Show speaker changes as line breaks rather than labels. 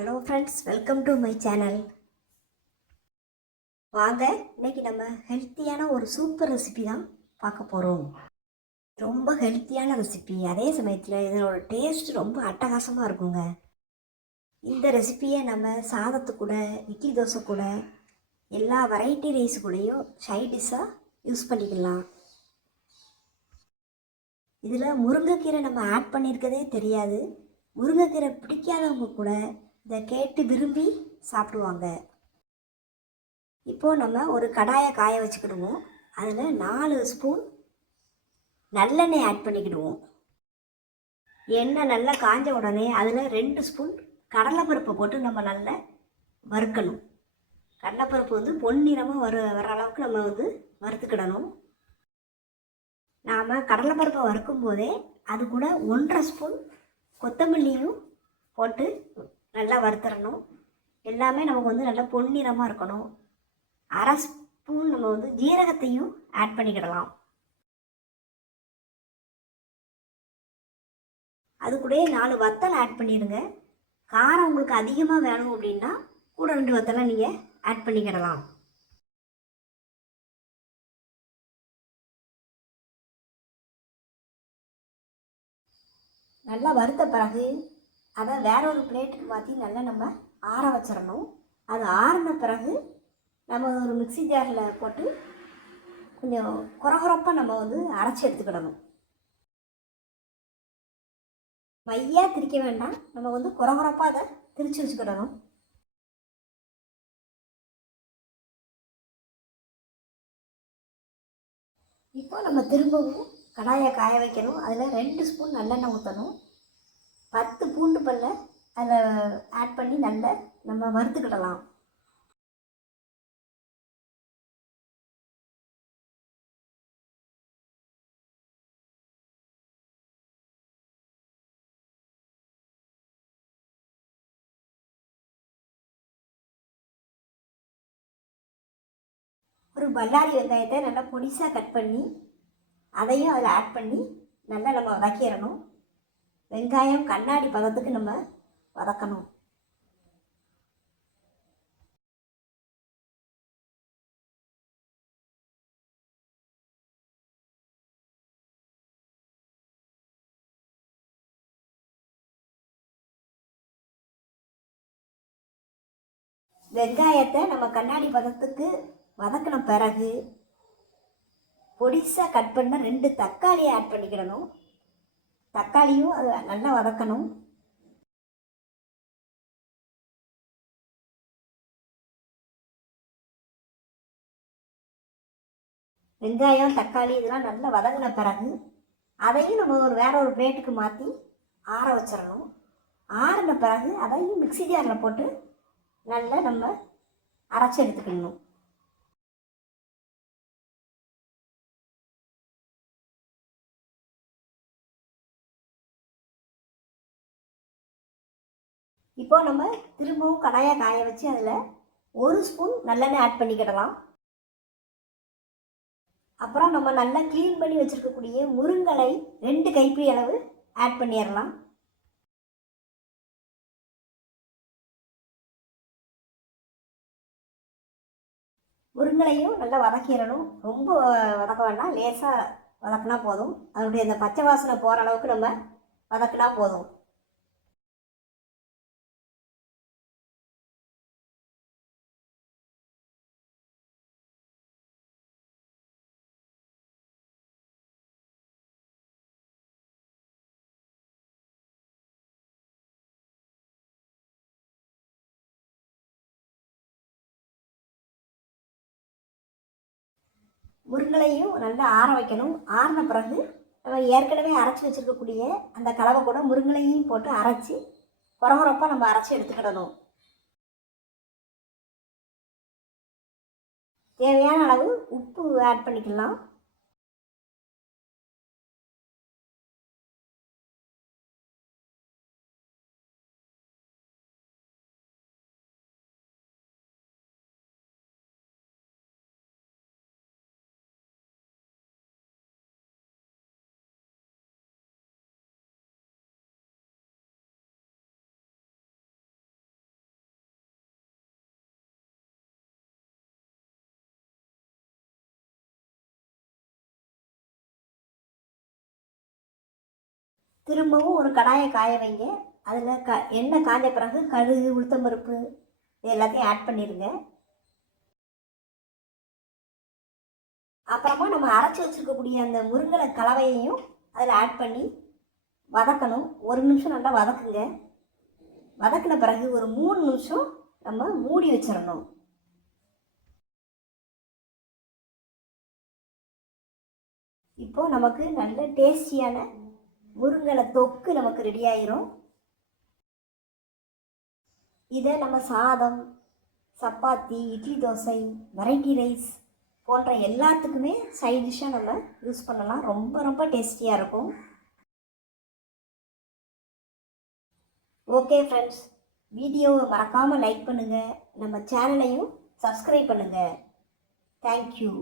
Hello friends welcome to my channel வாங்க இன்னைக்கு நம்ம ஹெல்த்தியான ஒரு சூப்பர் ரெசிபி தான் பார்க்க போகிறோம் ரொம்ப ஹெல்த்தியான ரெசிபி அதே சமயத்தில் இதனோட டேஸ்ட் ரொம்ப அட்டகாசமாக இருக்குங்க. இந்த ரெசிபியை நம்ம சாதத்து கூட இட்லி தோசை கூட எல்லா வெரைட்டி ரைஸ் கூடயும் சைட் டிஷ்ஷாக யூஸ் பண்ணிக்கலாம். இதில் முருங்கைக்கீரை நம்ம ஆட் பண்ணியிருக்கதே தெரியாது. முருங்கைக்கீரை பிடிக்காதவங்க கூட இதை கேட்டு விரும்பி சாப்பிடுவாங்க. இப்போது நம்ம ஒரு கடாயை காய வச்சுக்கிடுவோம். அதில் நாலு ஸ்பூன் நல்லெண்ணெய் ஆட் பண்ணிக்கிடுவோம். எண்ணெய் நல்லா காஞ்ச உடனே அதில் ரெண்டு ஸ்பூன் கடலைப்பருப்பை போட்டு நம்ம நல்லா வறுக்கணும். கடலைப்பருப்பு வந்து பொன்னிறமாக வர வர அளவுக்கு நம்ம வந்து வறுத்துக்கிடணும். நாம் கடலைப்பருப்பை வறுக்கும் போதே அது கூட ஒன்றரை ஸ்பூன் கொத்தமல்லியும் போட்டு நல்லா வறுத்துறணும் எல்லாமே நமக்கு வந்து நல்லா பொன்னிறமாக இருக்கணும். அரை ஸ்பூன் நம்ம வந்து ஜீரகத்தையும் ஆட் பண்ணிக்கிடலாம். அது கூடயே நாலு வத்தல் ஆட் பண்ணிடுங்க காரம் உங்களுக்கு அதிகமாக வேணும் அப்படின்னா கூட ரெண்டு வத்தலை நீங்கள் ஆட் பண்ணிக்கிடலாம். நல்லா வறுத்த பிறகு அதை வேற ஒரு பிளேட்டுக்கு மாற்றி நல்லா நம்ம ஆற வச்சிடணும். அது ஆறின பிறகு நம்ம ஒரு மிக்ஸி ஜாரில் போட்டு கொஞ்சம் குறகுறப்பாக நம்ம வந்து அரைச்சி எடுத்துக்கிடணும். மையாக திரிக்க வேண்டாம். நம்ம வந்து குறகுறப்பாக அதை திரிச்சு வச்சுக்கிடணும். இப்போ நம்ம திரும்பவும் கடாயை காய வைக்கணும். அதில் ரெண்டு ஸ்பூன் நல்லெண்ணெய் ஊற்றணும் பத்து பூண்டு பல்ல அதில் ஆட் பண்ணி நல்லா நம்ம வறுத்துக்கிடலாம். ஒரு பல்லாரி வெங்காயத்தை நல்லா பொடிசாக கட் பண்ணி அதையும் அதில் ஆட் பண்ணி நல்லா நம்ம வதக்கிடணும். வெங்காயம் கண்ணாடி பதத்துக்கு நம்ம வதக்கணும். வெங்காயத்தை நம்ம கண்ணாடி பதத்துக்கு வதக்கின பிறகு பொடிசாக கட் பண்ண ரெண்டு தக்காளியை ஆட் பண்ணிக்கிடணும் தக்காளியும் அது நல்லா வதக்கணும். வெங்காயம் தக்காளி இதெல்லாம் நல்லா வதங்கின பிறகு அதையும் நம்ம ஒரு வேற ஒரு பிளேட்டுக்கு மாற்றி ஆற வச்சிடணும். ஆறின பிறகு அதையும் மிக்ஸி ஜாரில் போட்டு நல்லா நம்ம அரைச்சி எடுத்துக்கணும். இப்போ நம்ம திரும்பவும் கடாயை காய வச்சு அதில் ஒரு ஸ்பூன் நல்லெண்ணெய் ஆட் பண்ணிக்கிடலாம். அப்புறம் நம்ம நல்லா க்ளீன் பண்ணி வச்சுருக்கக்கூடிய முருங்கலை ரெண்டு கைப்பிடி அளவு ஆட் பண்ணிடலாம். முருங்கலையும் நல்லா வதக்கிடணும். ரொம்ப வதக்க வேண்டாம். லேசாக வதக்கினா போதும். அதனுடைய அந்த பச்சை வாசனை போகிற அளவுக்கு நம்ம வதக்கினா போதும். முருங்கலையும் நல்லா ஆற வைக்கணும். ஆறின பிறகு நம்ம ஏற்கனவே அரைச்சி வச்சுருக்கக்கூடிய அந்த கலவை கூட முருங்கலையும் போட்டு அரைச்சி குறகுறப்பாக நம்ம அரைச்சி எடுத்துக்கிடணும். தேவையான அளவு உப்பு ஆட் பண்ணிக்கலாம். திரும்பவும் ஒரு கடாயை காய வைங்க. அதில் க எண்ணெய் காஞ்ச பிறகு கடுகு உளுத்தம்பருப்பு இது எல்லாத்தையும் ஆட் பண்ணிடுங்க. அப்புறமா நம்ம அரைச்சி வச்சுருக்கக்கூடிய அந்த முருங்கலை கலவையையும் அதில் ஆட் பண்ணி வதக்கணும். ஒரு நிமிஷம் நல்லா வதக்குங்க. வதக்கின பிறகு ஒரு மூணு நிமிஷம் நம்ம மூடி வச்சிடணும். இப்போது நமக்கு நல்ல டேஸ்டியான முருங்கலை தொக்கு நமக்கு ரெடி ஆயிரும். இதை நம்ம சாதம் சப்பாத்தி இட்லி தோசை வெரைட்டி ரைஸ் போன்ற எல்லாத்துக்குமே சைட் டிஷ்ஷாக நம்ம யூஸ் பண்ணலாம். ரொம்ப ரொம்ப டேஸ்டியாக இருக்கும். ஓகே ஃப்ரெண்ட்ஸ் வீடியோவை மறக்காமல் லைக் பண்ணுங்கள் நம்ம சேனலையும் சப்ஸ்கிரைப் பண்ணுங்கள் தேங்க்யூ